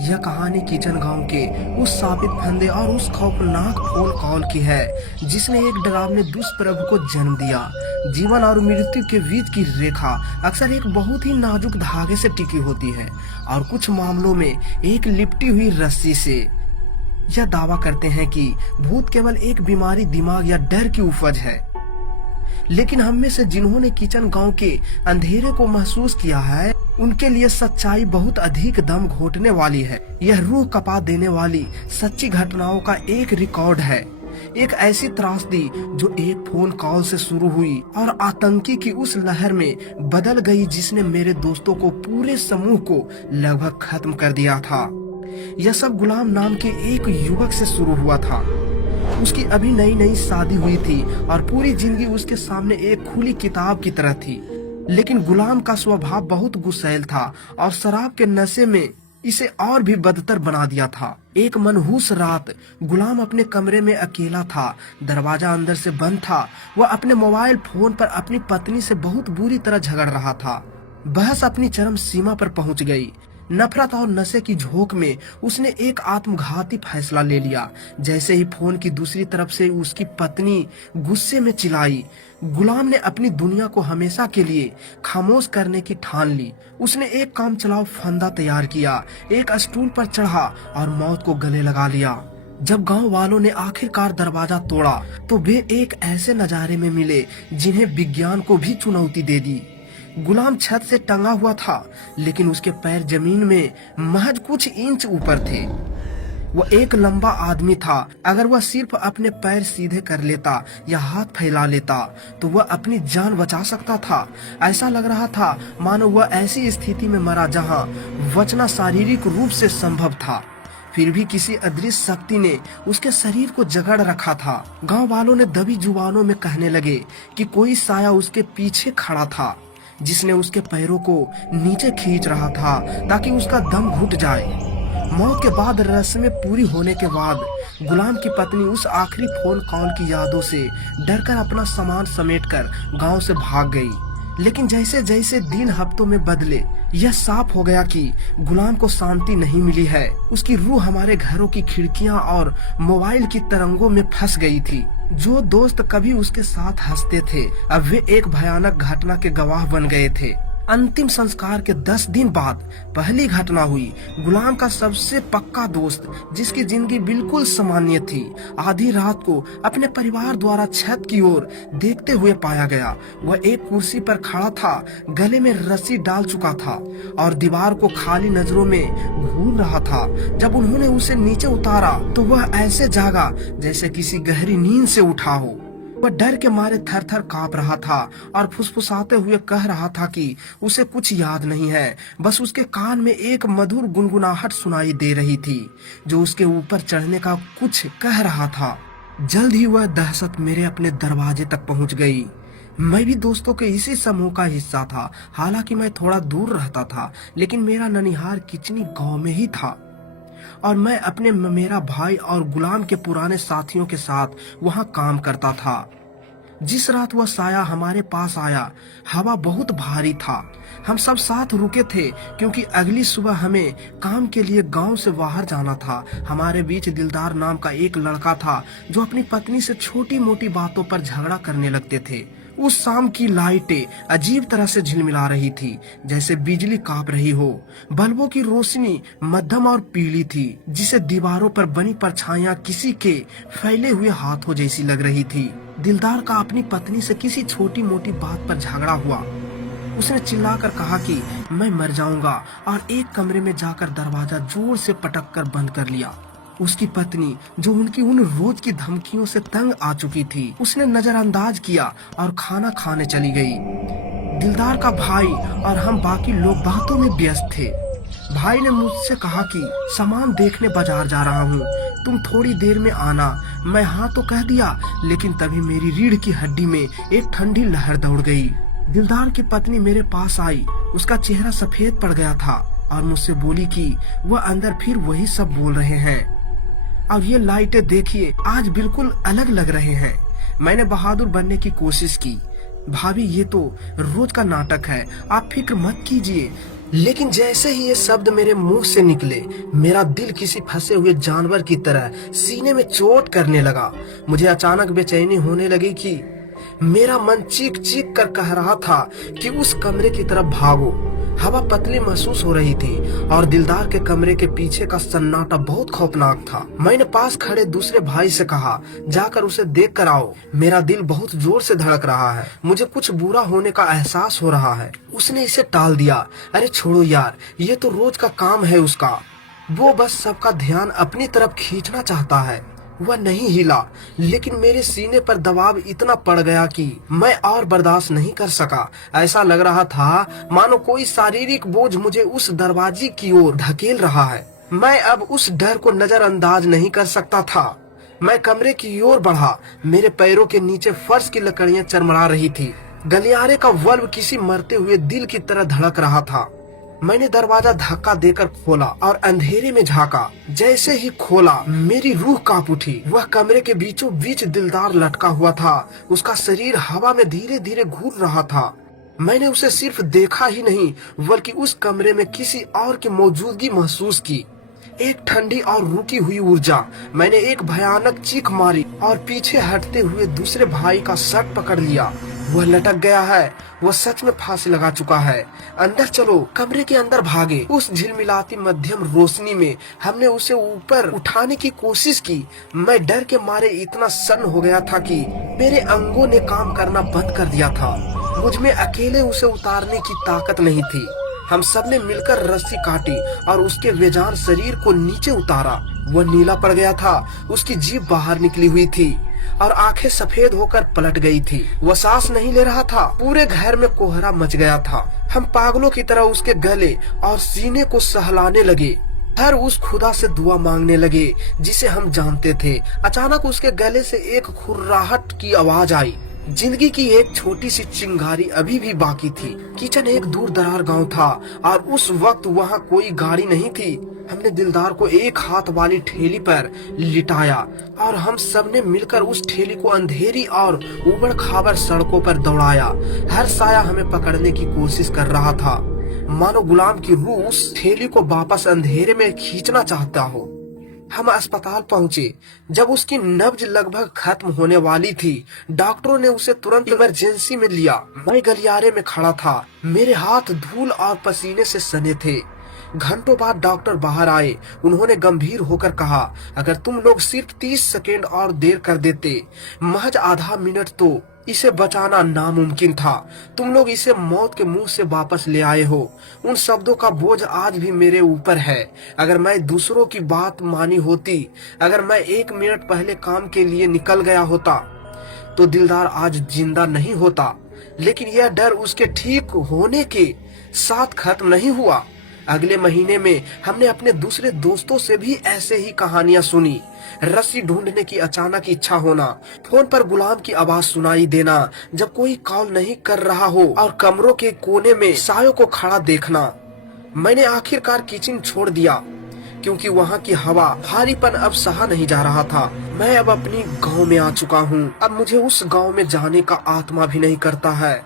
यह कहानी किचन गांव के उस साबित फंदे और उस खौफनाक फोन कॉल की है जिसने एक डरावने दुष्प्रभु को जन्म दिया। जीवन और मृत्यु के बीच की रेखा अक्सर एक बहुत ही नाजुक धागे से टिकी होती है और कुछ मामलों में एक लिपटी हुई रस्सी से। यह दावा करते हैं कि भूत केवल एक बीमारी, दिमाग या डर की उपज है, लेकिन हम में से जिन्होंने किचन गांव के अंधेरे को महसूस किया है उनके लिए सच्चाई बहुत अधिक दम घोटने वाली है। यह रूह कपा देने वाली सच्ची घटनाओं का एक रिकॉर्ड है, एक ऐसी त्रासदी जो एक फोन कॉल से शुरू हुई और आतंकी की उस लहर में बदल गई जिसने मेरे दोस्तों को, पूरे समूह को लगभग खत्म कर दिया था। यह सब गुलाम नाम के एक युवक से शुरू हुआ था। उसकी अभी नई नई शादी हुई थी और पूरी जिंदगी उसके सामने एक खुली किताब की तरह थी, लेकिन गुलाम का स्वभाव बहुत गुस्सैल था और शराब के नशे में इसे और भी बदतर बना दिया था। एक मनहूस रात गुलाम अपने कमरे में अकेला था, दरवाजा अंदर से बंद था। वह अपने मोबाइल फोन पर अपनी पत्नी से बहुत बुरी तरह झगड़ रहा था। बहस अपनी चरम सीमा पर पहुंच गई। नफरत और नशे की झोंक में उसने एक आत्मघाती फैसला ले लिया। जैसे ही फोन की दूसरी तरफ से उसकी पत्नी गुस्से में चिल्लाई, गुलाम ने अपनी दुनिया को हमेशा के लिए खामोश करने की ठान ली। उसने एक काम चलाओ फंदा तैयार किया, एक स्टूल पर चढ़ा और मौत को गले लगा लिया। जब गांव वालों ने आखिरकार दरवाजा तोड़ा तो वे एक ऐसे नजारे में मिले जिन्हें विज्ञान को भी चुनौती दे दी। गुलाम छत से टंगा हुआ था, लेकिन उसके पैर जमीन में महज कुछ इंच ऊपर थे। वह एक लंबा आदमी था। अगर वह सिर्फ अपने पैर सीधे कर लेता या हाथ फैला लेता तो वह अपनी जान बचा सकता था। ऐसा लग रहा था मानो वह ऐसी स्थिति में मरा जहां बचना शारीरिक रूप से संभव था। फिर भी किसी अदृश्य शक्ति ने उसके शरीर को जकड़ रखा था। गांव वालों ने दबी जुबानों में कहने लगे कि कोई साया उसके पीछे खड़ा था जिसने उसके पैरों को नीचे खींच रहा था ताकि उसका दम घुट जाए। मौत के बाद रस्में पूरी होने के बाद गुलाम की पत्नी उस आखिरी फोन कॉल की यादों से डरकर अपना सामान समेटकर गांव से भाग गई। लेकिन जैसे जैसे दिन हफ्तों में बदले, यह साफ हो गया कि गुलाम को शांति नहीं मिली है। उसकी रूह हमारे घरों की खिड़कियां और मोबाइल की तरंगों में फंस गई थी। जो दोस्त कभी उसके साथ हंसते थे अब वे एक भयानक घटना के गवाह बन गए थे। अंतिम संस्कार के 10 दिन बाद पहली घटना हुई। गुलाम का सबसे पक्का दोस्त, जिसकी जिंदगी बिल्कुल सामान्य थी, आधी रात को अपने परिवार द्वारा छत की ओर देखते हुए पाया गया। वह एक कुर्सी पर खड़ा था, गले में रस्सी डाल चुका था और दीवार को खाली नजरों में घूर रहा था। जब उन्होंने उसे नीचे उतारा तो वह ऐसे जागा जैसे किसी गहरी नींद से उठा हो। वह डर के मारे थर थर कांप रहा था और फुसफुसाते हुए कह रहा था कि उसे कुछ याद नहीं है। बस उसके कान में एक मधुर गुनगुनाहट सुनाई दे रही थी जो उसके ऊपर चढ़ने का कुछ कह रहा था। जल्द ही वह दहशत मेरे अपने दरवाजे तक पहुंच गई। मैं भी दोस्तों के इसी समूह का हिस्सा था। हालांकि मैं थोड़ा दूर रहता था, लेकिन मेरा ननिहाल किचनी गांव में ही था और मैं अपने मेरा भाई और गुलाम के पुराने साथियों के साथ वहां काम करता था। जिस रात वह साया हमारे पास आया, हवा बहुत भारी था। हम सब साथ रुके थे क्योंकि अगली सुबह हमें काम के लिए गांव से बाहर जाना था। हमारे बीच दिलदार नाम का एक लड़का था जो अपनी पत्नी से छोटी मोटी बातों पर झगड़ा करने लगते थे। उस शाम की लाइटें अजीब तरह से झिलमिला रही थी, जैसे बिजली कांप रही हो। बल्बों की रोशनी मध्यम और पीली थी, जिसे दीवारों पर बनी परछाइयां किसी के फैले हुए हाथों जैसी लग रही थी। दिलदार का अपनी पत्नी से किसी छोटी मोटी बात पर झगड़ा हुआ। उसने चिल्लाकर कहा कि मैं मर जाऊंगा और एक कमरे में जाकर दरवाजा जोर से पटक कर बंद कर लिया। उसकी पत्नी, जो उनकी उन रोज की धमकियों से तंग आ चुकी थी, उसने नजरअंदाज किया और खाना खाने चली गई। दिलदार का भाई और हम बाकी लोग बातों में व्यस्त थे। भाई ने मुझसे कहा कि सामान देखने बाजार जा रहा हूँ, तुम थोड़ी देर में आना। मैं हाँ तो कह दिया, लेकिन तभी मेरी रीढ़ की हड्डी में एक ठंडी लहर दौड़ गई। दिलदार की पत्नी मेरे पास आई। उसका चेहरा सफेद पड़ गया था और मुझसे बोली कि वह अंदर फिर वही सब बोल रहे हैं। अब ये लाइटें देखिए, आज बिल्कुल अलग लग रहे हैं। मैंने बहादुर बनने की कोशिश की। भाभी, ये तो रोज का नाटक है, आप फिक्र मत कीजिए। लेकिन जैसे ही ये शब्द मेरे मुंह से निकले, मेरा दिल किसी फंसे हुए जानवर की तरह सीने में चोट करने लगा। मुझे अचानक बेचैनी होने लगी कि मेरा मन चीख चीख कर कह रहा था कि उस कमरे की तरफ भागो। हवा पतली महसूस हो रही थी और दिलदार के कमरे के पीछे का सन्नाटा बहुत खौफनाक था। मैंने पास खड़े दूसरे भाई से कहा, जाकर उसे देख कर आओ। मेरा दिल बहुत जोर से धड़क रहा है, मुझे कुछ बुरा होने का एहसास हो रहा है। उसने इसे टाल दिया। अरे छोड़ो यार, ये तो रोज का काम है उसका। वो बस सबका ध्यान अपनी तरफ खींचना चाहता है। वह नहीं हिला, लेकिन मेरे सीने पर दबाव इतना पड़ गया कि मैं और बर्दाश्त नहीं कर सका। ऐसा लग रहा था मानो कोई शारीरिक बोझ मुझे उस दरवाजे की ओर धकेल रहा है। मैं अब उस डर को नजरअंदाज नहीं कर सकता था। मैं कमरे की ओर बढ़ा। मेरे पैरों के नीचे फर्श की लकड़ियां चरमरा रही थी। गलियारे का बल्ब किसी मरते हुए दिल की तरह धड़क रहा था। मैंने दरवाजा धक्का देकर खोला और अंधेरे में झांका। जैसे ही खोला, मेरी रूह कांप उठी। वह कमरे के बीचों बीच दिलदार लटका हुआ था। उसका शरीर हवा में धीरे धीरे घूर रहा था। मैंने उसे सिर्फ देखा ही नहीं, बल्कि उस कमरे में किसी और की मौजूदगी महसूस की। एक ठंडी और रुकी हुई ऊर्जा। मैंने एक भयानक चीख मारी और पीछे हटते हुए दूसरे भाई का शर्ट पकड़ लिया। वह लटक गया है। वह सच में फांसी लगा चुका है। अंदर चलो। कमरे के अंदर भागे। उस झिलमिलाती मध्यम रोशनी में हमने उसे ऊपर उठाने की कोशिश की। मैं डर के मारे इतना सन्न हो गया था कि मेरे अंगों ने काम करना बंद कर दिया था। मुझ में अकेले उसे उतारने की ताकत नहीं थी। हम सब ने मिलकर रस्सी काटी और उसके बेजान शरीर को नीचे उतारा। वह नीला पड़ गया था। उसकी जीभ बाहर निकली हुई थी और आंखें सफेद होकर पलट गई थी। वह सांस नहीं ले रहा था। पूरे घर में कोहरा मच गया था। हम पागलों की तरह उसके गले और सीने को सहलाने लगे। हर उस खुदा से दुआ मांगने लगे जिसे हम जानते थे। अचानक उसके गले से एक खुर्राहट की आवाज आई। जिंदगी की एक छोटी सी चिंगारी अभी भी बाकी थी। किचन एक दूर दरार गांव था और उस वक्त वहां कोई गाड़ी नहीं थी। हमने दिलदार को एक हाथ वाली ठेली पर लिटाया और हम सब ने मिलकर उस ठेली को अंधेरी और उबड़ खाबड़ सड़कों पर दौड़ाया। हर साया हमें पकड़ने की कोशिश कर रहा था, मानो गुलाम की रूह उस ठेली को वापस अंधेरे में खींचना चाहता हो। हम अस्पताल पहुंचे। जब उसकी नब्ज लगभग खत्म होने वाली थी, डॉक्टरों ने उसे तुरंत इमरजेंसी में लिया। मैं गलियारे में खड़ा था। मेरे हाथ धूल और पसीने से सने थे। घंटों बाद डॉक्टर बाहर आए। उन्होंने गंभीर होकर कहा, अगर तुम लोग सिर्फ 30 सेकेंड और देर कर देते, महज आधा मिनट, तो इसे बचाना नामुमकिन था। तुम लोग इसे मौत के मुंह से वापस ले आए हो। उन शब्दों का बोझ आज भी मेरे ऊपर है। अगर मैं दूसरों की बात मानी होती, अगर मैं 1 मिनट पहले काम के लिए निकल गया होता, तो दिलदार आज जिंदा नहीं होता। लेकिन यह डर उसके ठीक होने के साथ खत्म नहीं हुआ। अगले महीने में हमने अपने दूसरे दोस्तों से भी ऐसे ही कहानियां सुनी। रस्सी ढूंढने की अचानक इच्छा होना, फोन पर गुलाम की आवाज सुनाई देना जब कोई कॉल नहीं कर रहा हो, और कमरों के कोने में सायों को खड़ा देखना। मैंने आखिरकार किचन छोड़ दिया क्योंकि वहाँ की हवा भारीपन अब सहा नहीं जा रहा था। मैं अब अपनी गांव में आ चुका हूँ। अब मुझे उस गांव में जाने का आत्मा भी नहीं करता है।